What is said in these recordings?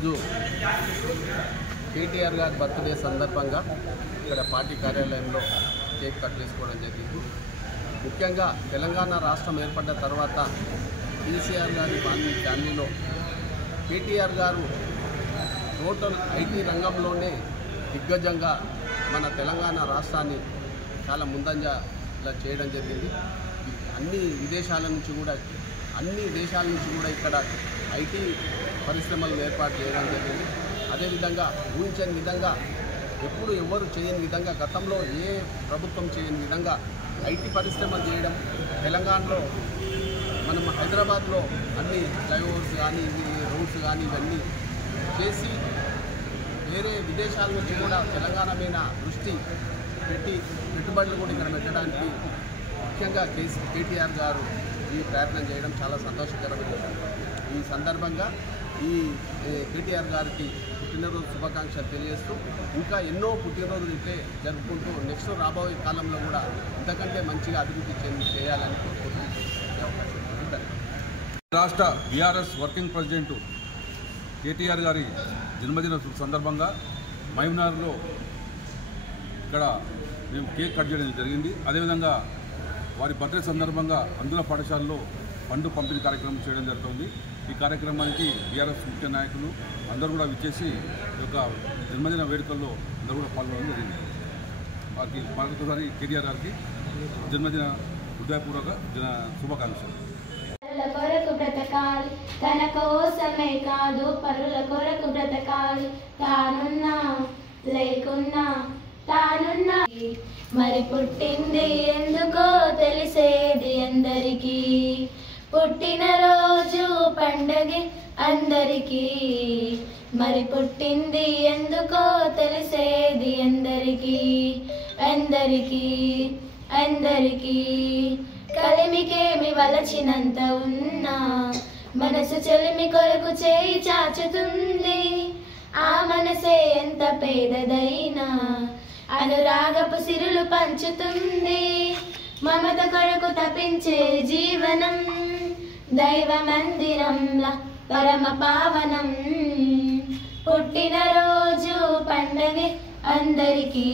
ఈరోజు కేటీఆర్ గారి బర్త్డే సందర్భంగా ఇక్కడ పార్టీ కార్యాలయంలో కేక్ కట్ చేసుకోవడం జరిగింది. ముఖ్యంగా తెలంగాణ రాష్ట్రం ఏర్పడ్డ తర్వాత కేసీఆర్ గారి ఫ్యామిలీలో కేటీఆర్ గారు టోటల్ ఐటీ రంగంలోనే దిగ్గజంగా మన తెలంగాణ రాష్ట్రాన్ని చాలా ముందంజలో చేయడం జరిగింది. అన్ని దేశాల నుంచి కూడా ఇక్కడ ఐటీ పరిశ్రమలు ఏర్పాటు చేయడం జరిగింది. అదేవిధంగా ఊహించని విధంగా ఎప్పుడు ఎవరు చేయని విధంగా గతంలో ఏ ప్రభుత్వం చేయని విధంగా ఐటీ పరిశ్రమలు చేయడం, తెలంగాణలో మనం హైదరాబాద్లో అన్ని ఫ్లైఓవర్స్ కానీ రోడ్స్ కానీ ఇవన్నీ చేసి వేరే విదేశాల నుంచి కూడా తెలంగాణ మీద దృష్టి పెట్టి పెట్టుబడులు కూడా ఇక్కడ పెట్టడానికి ముఖ్యంగా కేటీఆర్ గారు ఈ ప్రయత్నం చేయడం చాలా సంతోషకరమైనది. ఈ సందర్భంగా ఈ కేటీఆర్ గారికి పుట్టినరోజు శుభాకాంక్షలు తెలియజేస్తూ ఇంకా ఎన్నో పుట్టినరోజులు ఇట్లే జరుపుకుంటూ నెక్స్ట్ రాబోయే కాలంలో కూడా ఇంతకంటే మంచిగా అభివృద్ధి చేయాలని కోరుకుంటున్నాను. రాష్ట్ర బీఆర్ఎస్ వర్కింగ్ ప్రెసిడెంట్ కేటీఆర్ గారి జన్మదిన సందర్భంగా మహబూబ్నగర్లో ఇక్కడ మేము కేక్ కట్ చేయడం జరిగింది. అదేవిధంగా వారి బర్త్డే సందర్భంగా అందుల పాఠశాలలో ఫండ్ పంపిణీ కార్యక్రమం చేయడం జరుగుతుంది. ఈ కార్యక్రమానికి బీఆర్ఎస్ ముఖ్య నాయకులు అందరూ కూడా విచ్చేసి ఈ యొక్క జన్మదిన వేడుకల్లో అందరూ కూడా పాల్గొనడం జరిగింది. వారికి మరొకసారి కేటీఆర్ గారికి జన్మదిన హృదయపూర్వక శుభాకాంక్షలు. కొరకు బ్రతకాలి, తన కోసమే కాదు పరుల కొరకు బ్రతకాలి, తానున్నా లేకున్నా తానున్నా. మరి పుట్టింది ఎందుకో తెలిసేది అందరికీ, పుట్టినరోజు పండగే అందరికీ. మరి పుట్టింది ఎందుకో తెలిసేది అందరికీ అందరికీ అందరికీ. కలిమికేమి వలచినంత ఉన్నా మనసు చెలిమి కొరకు చేయి చాచుతుంది. ఆ మనసే ఎంత పేదదైనా అనురాగపు సిరులు పంచుతుంది. మమత కొరకు తపించే జీవనం దైవ మందిరంలా పరమ పావనం. పుట్టినరోజు పండగే అందరికీ,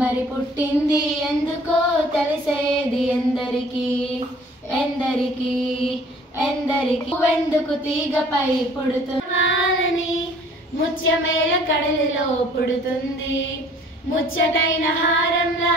మరి పుట్టింది ఎందుకో తెలిసేది అందరికీ ఎందరికీ ఎందరికీ. ఎందుకు తీగపై పుడుతున్నాలని ముత్యమేల కడలిలో పుడుతుంది, ముచ్చటైన హారంలా